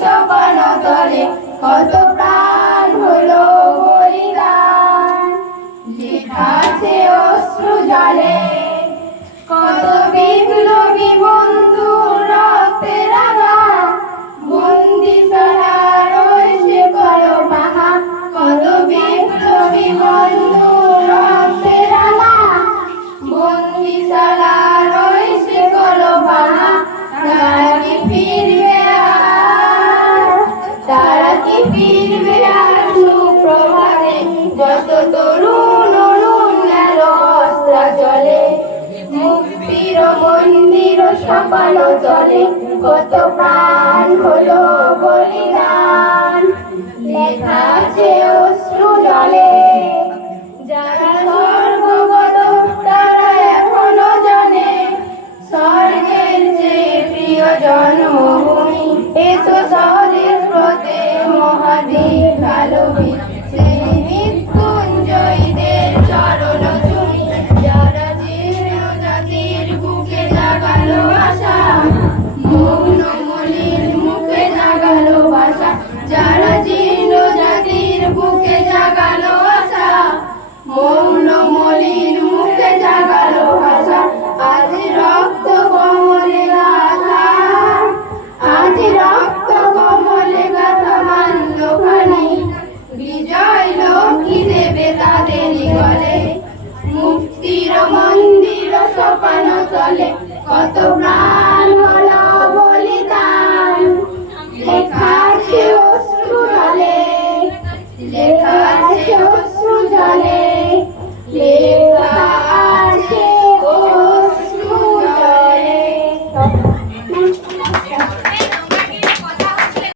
সোপান তলে কত প্রাণ হলো বলিদান। লেখা আছে অশ্রু জলে কত বিপ্লবী বন্ধু রক্তে রাঙা, বন্দিশালা রয়েছে কলো ভাঙা। কত বিপ্লবী বন্ধু রক্তে রাঙা, বন্দিশালা রয়েছে কলো ভাঙা। তারা কি ফিরবে আর, তারা কি ফিরবে আর সুপ্রভাতে, যত তরুণ অরুণ গেল অস্ত্রাচলে। মুক্তির মন্দির সোপান তলে কত প্রাণ হলো বলিদান। লেখা আছে অশ্রু জলে যারা স্বর্গগত তারা এখনো জানে, স্বর্গের চেয়ে প্রিয় জন্মভূমি। এসো